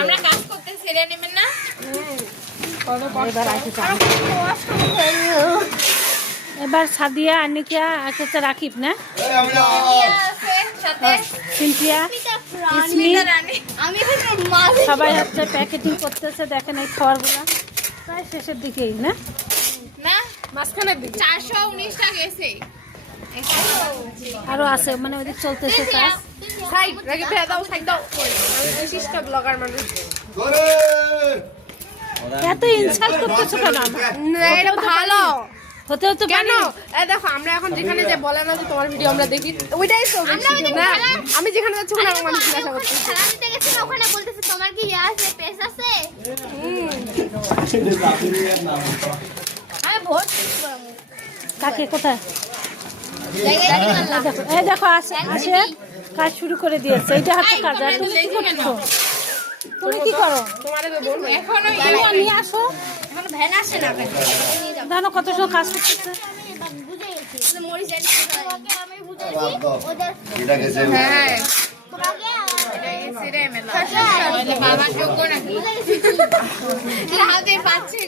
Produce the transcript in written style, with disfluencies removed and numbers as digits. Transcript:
আমরা কাজ করতে সেরে নেবেন না। এবার সাদিয়া আনিকা আছে রাকিব না সিনথিয়া সবাই হচ্ছে প্যাকেটিং করতেছে। দেখেন এই খাবারগুলো প্রায় শেষের দিকেই না না মাঝখানের দিকে 419টা গেছে আরো আছে মানে ওদিক চলতেছে কাজ। সাইড রাখি ফেলে দাও সাইড দাও আমি বিশিষ্ট ব্লগার মানুষ এত ইনসাল্ট করতেছো কেন? না এটা ভালো হতে হতে কেন এই দেখো আমরা এখন যেখানে যে বলে না যে তোমার ভিডিও আমরা দেখি ওইটাই তো না আমি যেখানে যাচ্ছি ওখানে আমার মানুষ জিজ্ঞাসা করতেছে খেলা দিতে গেছি না ওখানে বলতেছে তোমার কি ইয়ে আছে পেস আছে আমি ভোট কাকে কোথায় এই দেখো আসে কাজ শুরু করে দিয়েছে। এইটা হচ্ছে কাজ। আর তুমি কি করছো? তুমি কি করো? তোমারে তো বলবো এখনো নিয়ে আসো এখন ভ্যান আসে না কেন জানো কত সময় কাজ করতেছে। আমি বুঝে গেছি মরি যাই তোমাকে আমি বুঝাইছি ওদের এটা গেছে হ্যাঁ তোমাকে এটা সিরে মেলা বাবা যোগ্য নাকি হাতে পাচ্ছে